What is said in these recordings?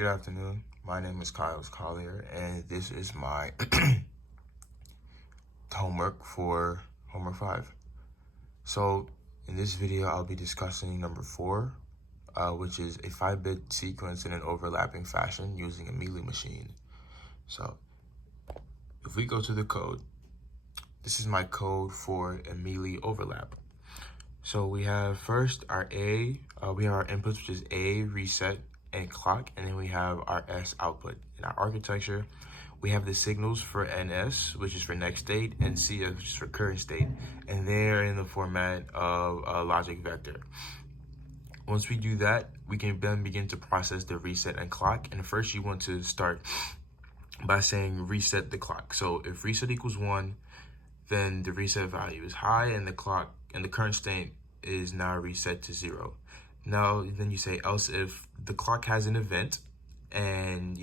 Good afternoon. My name is Kyle Collier, and this is my homework for homework 5. So in this video, I'll be discussing number 4, which is a 5-bit sequence in an overlapping fashion using a Mealy machine. So if we go to the code, this is my code for a Mealy overlap. So we have first our A, we have our inputs, which is A, reset, and clock, and then we have our S output. In our architecture, we have the signals for NS, which is for next state, and CS, which is for current state, and they're in the format of a logic vector. Once we do that, we can then begin to process the reset and clock. And first, you want to start by saying reset the clock. So if reset equals 1, then the reset value is high, and the clock and the current state is now reset to 0. Now, then you say else if the clock has an event and,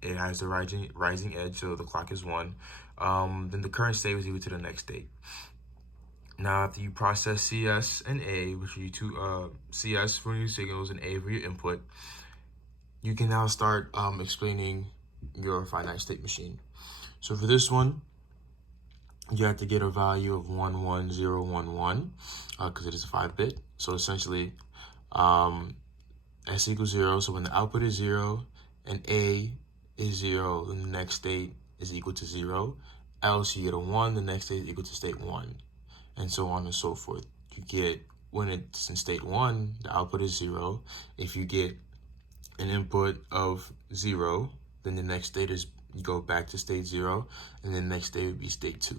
it has the rising edge, so the clock is 1, then the current state is equal to the next state. Now, after you process CS and A, which are your two, CS for your signals and A for your input, you can now start explaining your finite state machine. So for this one, you have to get a value of 11011 because it is a 5-bit. So essentially, S equals 0. So when the output is 0 and A is 0, then the next state is equal to 0. Else you get a 1, the next state is equal to state 1, and so on and so forth. You get, when it's in state 1, the output is 0. If you get an input of 0, then the next state is, you go back to state 0, and then the next state would be state 2.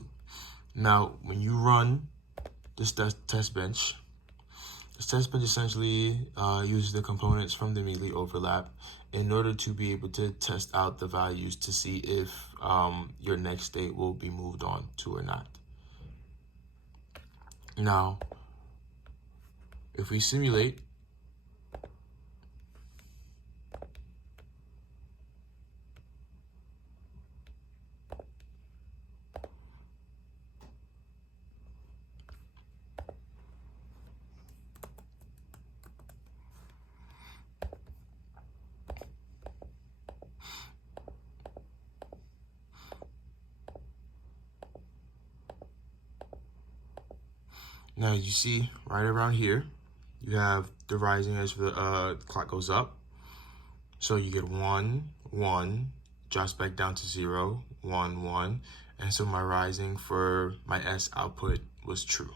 Now, when you run this test bench, this test bench essentially uses the components from the Mealy overlap in order to be able to test out the values to see if your next state will be moved on to or not. Now, if we simulate, now you see right around here, you have the rising as the clock goes up. So you get 1, 1, drops back down to 0, 1, 1. And so my rising for my S output was true.